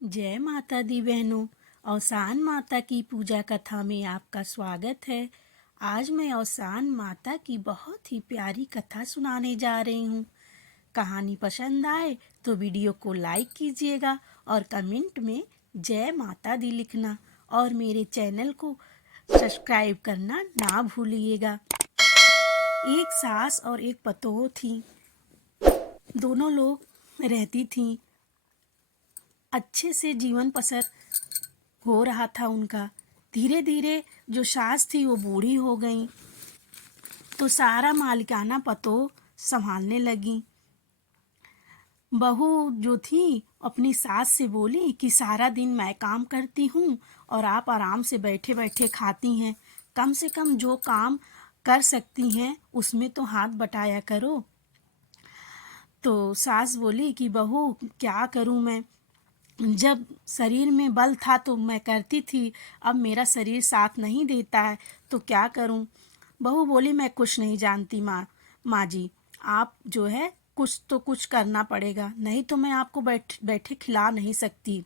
जय माता दी बहनों। औसान माता की पूजा कथा में आपका स्वागत है। आज मैं औसान माता की बहुत ही प्यारी कथा सुनाने जा रही हूँ। कहानी पसंद आए तो वीडियो को लाइक कीजिएगा और कमेंट में जय माता दी लिखना और मेरे चैनल को सब्सक्राइब करना ना भूलिएगा। एक सास और एक पतोह थी। दोनों लोग रहती थीं। अच्छे से जीवन बसर हो रहा था उनका। धीरे धीरे जो सास थी वो बूढ़ी हो गई तो सारा मालिकाना पतोह संभालने लगी। बहू जो थी अपनी सास से बोली कि सारा दिन मैं काम करती हूँ और आप आराम से बैठे बैठे खाती हैं। कम से कम जो काम कर सकती हैं उसमें तो हाथ बटाया करो। तो सास बोली कि बहू क्या करूँ मैं, जब शरीर में बल था तो मैं करती थी, अब मेरा शरीर साथ नहीं देता है तो क्या करूं। बहू बोली मैं कुछ नहीं जानती माँ जी, आप जो है कुछ करना पड़ेगा, नहीं तो मैं आपको बैठे खिला नहीं सकती।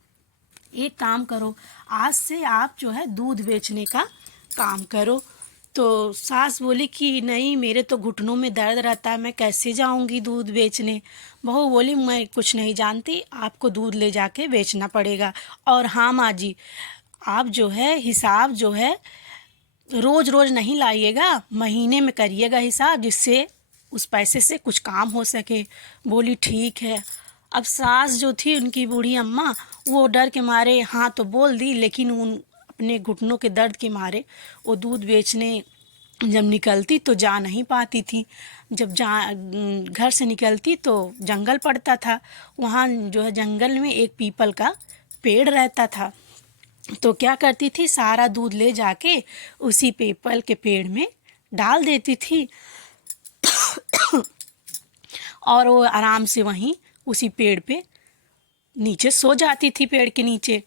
एक काम करो, आज से आप जो है दूध बेचने का काम करो। तो सास बोली कि नहीं, मेरे तो घुटनों में दर्द रहता है, मैं कैसे जाऊंगी दूध बेचने। बहू बोली मैं कुछ नहीं जानती, आपको दूध ले जाके बेचना पड़ेगा। और हाँ माँ जी, आप जो है हिसाब जो है रोज रोज नहीं लाइएगा, महीने में करिएगा हिसाब, जिससे उस पैसे से कुछ काम हो सके। बोली ठीक है। अब सास जो थी उनकी बूढ़ी अम्मा, वो डर के मारे हाँ तो बोल दी, लेकिन उन अपने घुटनों के दर्द के मारे वो दूध बेचने जब निकलती तो जा नहीं पाती थी। जब घर से निकलती तो जंगल पड़ता था। वहाँ जो है जंगल में एक पीपल का पेड़ रहता था। तो क्या करती थी, सारा दूध ले जाके उसी पीपल के पेड़ में डाल देती थी और वो आराम से वहीं उसी पेड़ पे नीचे सो जाती थी, पेड़ के नीचे।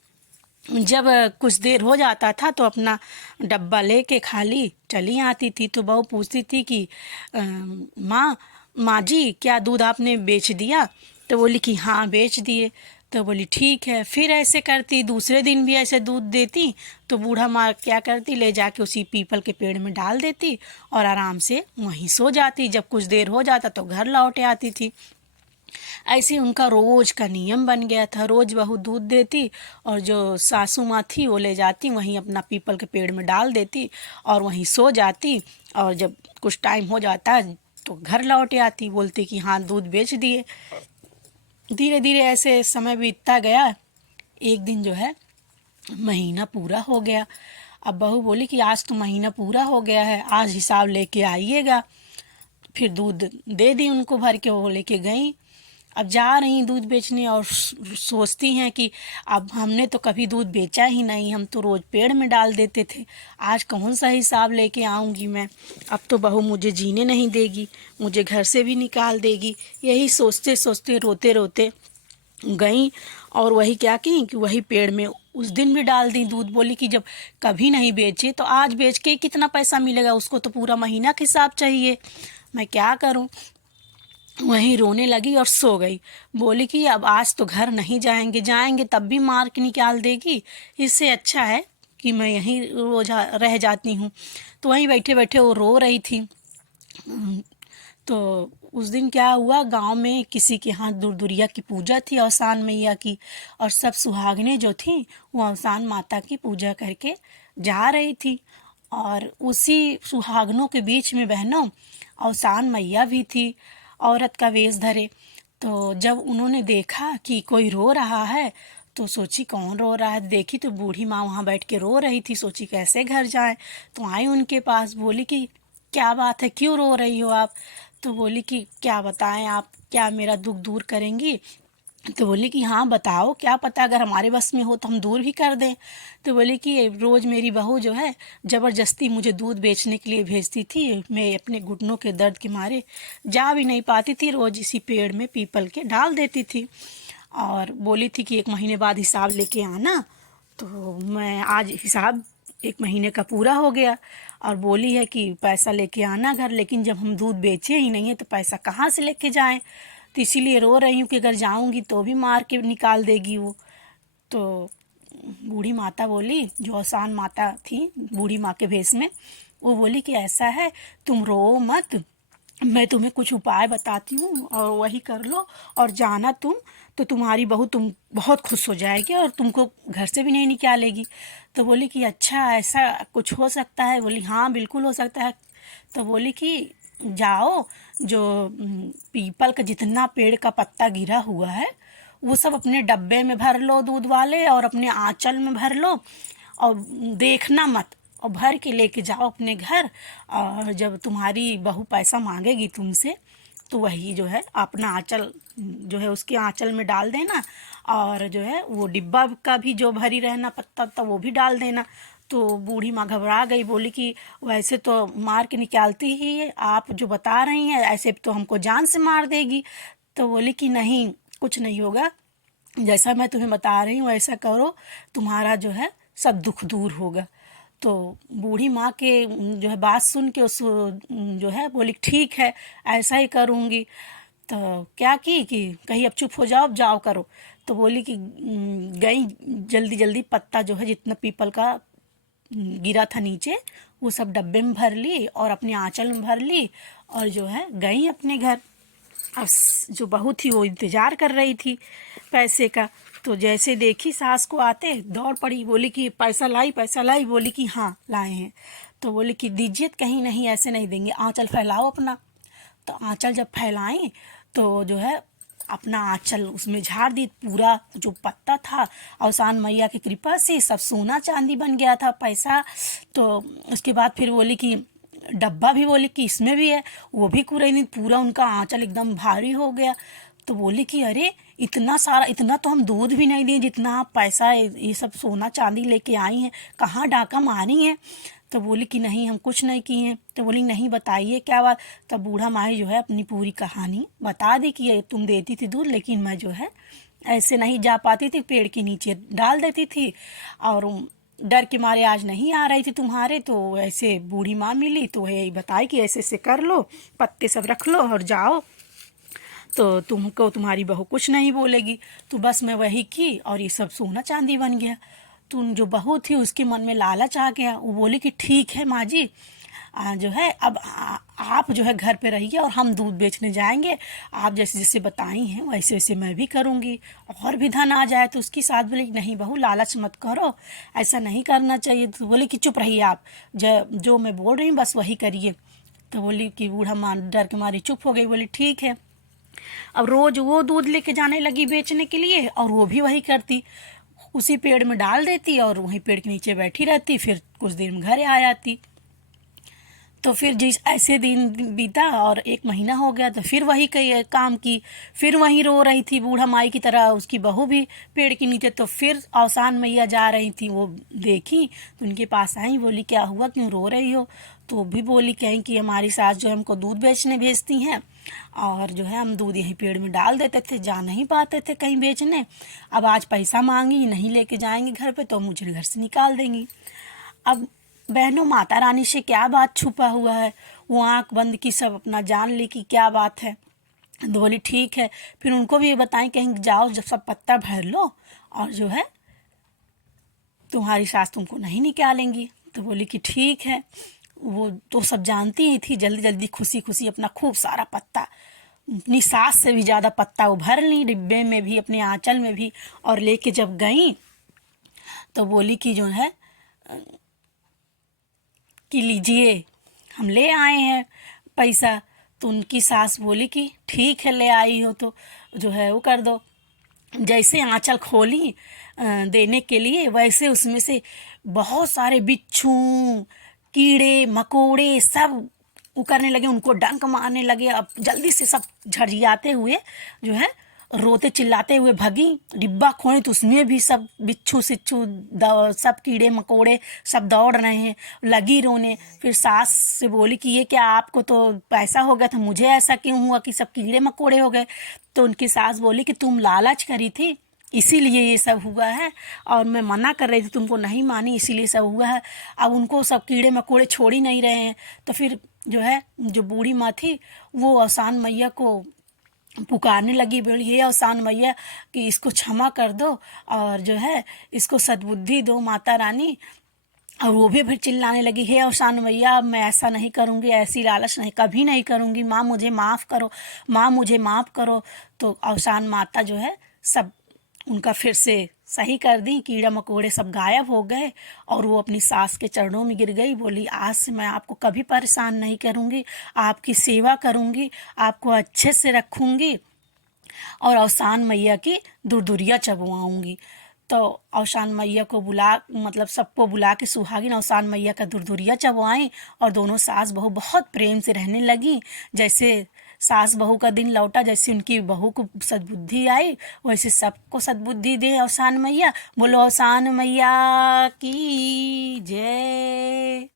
जब कुछ देर हो जाता था तो अपना डब्बा लेके खाली चली आती थी। तो बहू पूछती थी कि माँ जी क्या दूध आपने बेच दिया। तो बोली कि हाँ बेच दिए। तो बोली ठीक है। फिर ऐसे करती, दूसरे दिन भी ऐसे दूध देती तो बूढ़ा माँ क्या करती, ले जाके उसी पीपल के पेड़ में डाल देती और आराम से वहीं सो जाती। जब कुछ देर हो जाता तो घर लौट आती थी। ऐसे उनका रोज का नियम बन गया था। रोज बहू दूध देती और जो सासू माँ थी वो ले जाती वहीं अपना पीपल के पेड़ में डाल देती और वहीं सो जाती। और जब कुछ टाइम हो जाता तो घर लौट आती, बोलती कि हाँ दूध बेच दिए। धीरे धीरे ऐसे समय बीतता गया। एक दिन जो है महीना पूरा हो गया। अब बहू बोली कि आज तो महीना पूरा हो गया है, आज हिसाब लेके आइएगा। फिर दूध दे दी उनको भर के, वो लेके गई। अब जा रही दूध बेचने और सोचती हैं कि अब हमने तो कभी दूध बेचा ही नहीं, हम तो रोज पेड़ में डाल देते थे, आज कौन सा हिसाब लेके आऊँगी मैं। अब तो बहू मुझे जीने नहीं देगी, मुझे घर से भी निकाल देगी। यही सोचते सोचते रोते रोते गई और वही क्या की कि वही पेड़ में उस दिन भी डाल दी दूध। बोली कि जब कभी नहीं बेचे तो आज बेच के कितना पैसा मिलेगा, उसको तो पूरा महीना का हिसाब चाहिए, मैं क्या करूं। वहीं रोने लगी और सो गई। बोली कि अब आज तो घर नहीं जाएंगे, जाएंगे तब भी मार के निकाल देगी, इससे अच्छा है कि मैं यहीं रह जाती हूँ। तो वहीं बैठे बैठे वो रो रही थी। तो उस दिन क्या हुआ, गांव में किसी के यहाँ दुर्दुरिया की पूजा थी, औसान मैया की। और सब सुहागनें जो थीं वो औसान माता की पूजा करके जा रही थी। और उसी सुहागनों के बीच में बहनों औसान मैया भी थी, औरत का वेश धरे। तो जब उन्होंने देखा कि कोई रो रहा है तो सोची कौन रो रहा है। देखी तो बूढ़ी माँ वहाँ बैठ के रो रही थी। सोची कैसे घर जाए, तो आई उनके पास। बोली कि क्या बात है, क्यों रो रही हो आप। तो बोली कि क्या बताएं, आप क्या मेरा दुख दूर करेंगी। तो बोली कि हाँ बताओ, क्या पता अगर हमारे बस में हो तो हम दूर भी कर दें। तो बोली कि रोज़ मेरी बहू जो है ज़बरदस्ती मुझे दूध बेचने के लिए भेजती थी, मैं अपने घुटनों के दर्द के मारे जा भी नहीं पाती थी, रोज़ इसी पेड़ में पीपल के डाल देती थी। और बोली थी कि 1 महीने बाद हिसाब लेके आना। तो मैं आज हिसाब 1 महीने का पूरा हो गया और बोली है कि पैसा लेके आना घर, लेकिन जब हम दूध बेचे ही नहीं है तो पैसा कहाँ से लेके जाएं। तो इसीलिए रो रही हूँ कि अगर जाऊँगी तो भी मार के निकाल देगी वो। तो बूढ़ी माता बोली, जो आसान माता थी बूढ़ी माँ के भेष में, वो बोली कि ऐसा है, तुम रो मत, मैं तुम्हें कुछ उपाय बताती हूँ और वही कर लो, और जाना तुम तो तुम्हारी बहू तुम बहुत खुश हो जाएगी और तुमको घर से भी नहीं निकालेगी। तो बोली कि अच्छा ऐसा कुछ हो सकता है? बोली हाँ बिल्कुल हो सकता है। तो बोली कि जाओ, जो पीपल का जितना पेड़ का पत्ता गिरा हुआ है वो सब अपने डब्बे में भर लो दूध वाले, और अपने आंचल में भर लो, और देखना मत, और भर के लेके जाओ अपने घर। और जब तुम्हारी बहू पैसा मांगेगी तुमसे तो वही जो है अपना आंचल जो है उसके आंचल में डाल देना, और जो है वो डिब्बा का भी जो भरी रहना पत्ता था वो भी डाल देना। तो बूढ़ी माँ घबरा गई, बोली कि वैसे तो मार के निकालती ही है, आप जो बता रही हैं ऐसे तो हमको जान से मार देगी। तो बोली कि नहीं, कुछ नहीं होगा, जैसा मैं तुम्हें बता रही हूँ ऐसा करो, तुम्हारा जो है सब दुख दूर होगा। तो बूढ़ी माँ के जो है बात सुन के उस जो है बोली ठीक है, ऐसा ही करूँगी। तो क्या की कि कहीं अब चुप हो जाओ, अब जाओ करो। तो बोली कि गई जल्दी जल्दी पत्ता जो है जितना पीपल का गिरा था नीचे वो सब डब्बे में भर ली और अपने आंचल में भर ली, और जो है गई अपने घर। अब जो बहू थी वो इंतज़ार कर रही थी पैसे का, तो जैसे देखी सास को आते दौड़ पड़ी, बोली कि पैसा लाई, पैसा लाई? बोली कि हाँ लाए हैं। तो बोली कि दीजिए, कहीं नहीं ऐसे नहीं देंगे, आंचल फैलाओ अपना। तो आंचल जब फैलाई तो जो है अपना आंचल उसमें झाड़ दी, पूरा जो पत्ता था अवसान मैया की कृपा से सब सोना चांदी बन गया था पैसा। तो उसके बाद फिर बोली कि डब्बा भी बोली कि इसमें भी है, वो भी पूरा नहीं, पूरा उनका आंचल एकदम भारी हो गया। तो बोली कि अरे इतना सारा, इतना तो हम दूध भी नहीं दिए जितना आप पैसा ये सब सोना चांदी लेके आई हैं, कहाँ डाका मारी हैं? तो बोली कि नहीं हम कुछ नहीं किए हैं। तो बोली नहीं बताइए क्या बात? तब बूढ़ा माई जो है अपनी पूरी कहानी बता दी कि ये तुम देती थी दूध, लेकिन मैं जो है ऐसे नहीं जा पाती थी, पेड़ के नीचे डाल देती थी, और डर के मारे आज नहीं आ रही थी तुम्हारे। तो ऐसे बूढ़ी माँ मिली तो यही बताई कि ऐसे ऐसे कर लो, पत्ते सब रख लो और जाओ, तो तुमको तुम्हारी बहू कुछ नहीं बोलेगी। तो बस मैं वही की और ये सब सोना चांदी बन गया। तो जो बहू थी उसके मन में लालच आ गया, वो बोली कि ठीक है माँ जी, जो है अब आप जो है घर पे रहिए और हम दूध बेचने जाएंगे, आप जैसे जैसे बताई हैं वैसे वैसे मैं भी करूँगी, और भी धन आ जाए। तो उसकी सास बोली नहीं बहू लालच मत करो, ऐसा नहीं करना चाहिए। तो बोले कि चुप रहिए आप, जो मैं बोल रही हूँ बस वही करिए। तो बोली कि बूढ़ा माँ डर के मारी चुप हो गई, बोली ठीक है। अब रोज वो दूध लेके जाने लगी बेचने के लिए, और वो भी वही करती, उसी पेड़ में डाल देती और वहीं पेड़ के नीचे बैठी रहती, फिर कुछ देर में घर आ जाती। तो फिर जिस ऐसे दिन बीता और 1 महीना हो गया, तो फिर वही कई काम की, फिर वहीं रो रही थी बूढ़ा माई की तरह, उसकी बहू भी पेड़ के नीचे। तो फिर अवसान मैया जा रही थी, वो देखी तो उनके पास आई, बोली क्या हुआ, क्यों रो रही हो? तो भी बोली कहीं कि हमारी सास जो है हमको दूध बेचने भेजती हैं, और जो है हम दूध यहीं पेड़ में डाल देते थे, जा नहीं पाते थे कहीं बेचने, अब आज पैसा मांगी नहीं लेके जाएंगे घर पे तो मुझे घर से निकाल देंगी। अब बहनों माता रानी से क्या बात छुपा हुआ है? वो आंख बंद की, सब अपना जान ली कि क्या बात है। तो बोली ठीक है, फिर उनको भी बताएं कहीं जाओ जब सब पत्ता भर लो, और जो है तुम्हारी सास तुमको नहीं निकालेंगी। तो बोली कि ठीक है। वो तो सब जानती ही थी, जल्दी जल्दी खुशी खुशी अपना खूब सारा पत्ता, अपनी सास से भी ज़्यादा पत्ता वो भर ली, डिब्बे में भी अपने आंचल में भी, और लेके जब गई तो बोली कि जो है कि लीजिए हम ले आए हैं पैसा। तो उनकी सास बोली कि ठीक है ले आई हो तो जो है वो कर दो। जैसे आंचल खोली देने के लिए, वैसे उसमें से बहुत सारे बिच्छू, कीड़े मकोड़े सब उकरने लगे, उनको डंक मारने लगे। अब जल्दी से सब झड़ियाते हुए जो है रोते चिल्लाते हुए भगी, डिब्बा खोए तो उसमें भी सब बिच्छू सिच्छू सब कीड़े मकोड़े सब दौड़ रहे हैं, लगी रोने। फिर सास से बोली कि ये क्या, आपको तो पैसा हो गया था, मुझे ऐसा क्यों हुआ कि सब कीड़े मकोड़े हो गए? तो उनकी सास बोली कि तुम लालच करी थी इसीलिए ये सब हुआ है, और मैं मना कर रही थी तुमको नहीं मानी इसीलिए सब हुआ है। अब उनको सब कीड़े मकोड़े छोड़ ही नहीं रहे हैं। तो फिर जो है जो बूढ़ी माँ थी वो आसान मैया को पुकारने लगी, बोली हे अवसान मैया कि इसको क्षमा कर दो और जो है इसको सद्बुद्धि दो माता रानी। और वो भी फिर चिल्लाने लगी, हे अवसान मैया मैं ऐसा नहीं करूँगी, ऐसी लालच नहीं कभी नहीं करूँगी, माँ मुझे माफ़ करो, माँ मुझे माफ़ करो। तो अवसान माता जो है सब उनका फिर से सही कर दी, कीड़ा मकोड़े सब गायब हो गए और वो अपनी सास के चरणों में गिर गई। बोली आज से मैं आपको कभी परेशान नहीं करूँगी, आपकी सेवा करूँगी, आपको अच्छे से रखूँगी और अवसान मैया की दुरदुरिया चबवाऊँगी। तो अवसान मैया को बुला मतलब सबको बुला के सुहागिन अवसान मैया का दुरदुरिया चबवाएं और दोनों सास बहू बहुत प्रेम से रहने लगी। जैसे सास बहू का दिन लौटा, जैसे उनकी बहू को सद्बुद्धि आई, वैसे सबको सद्बुद्धि दे अवसान मैया। बोलो अवसान मैया की जय।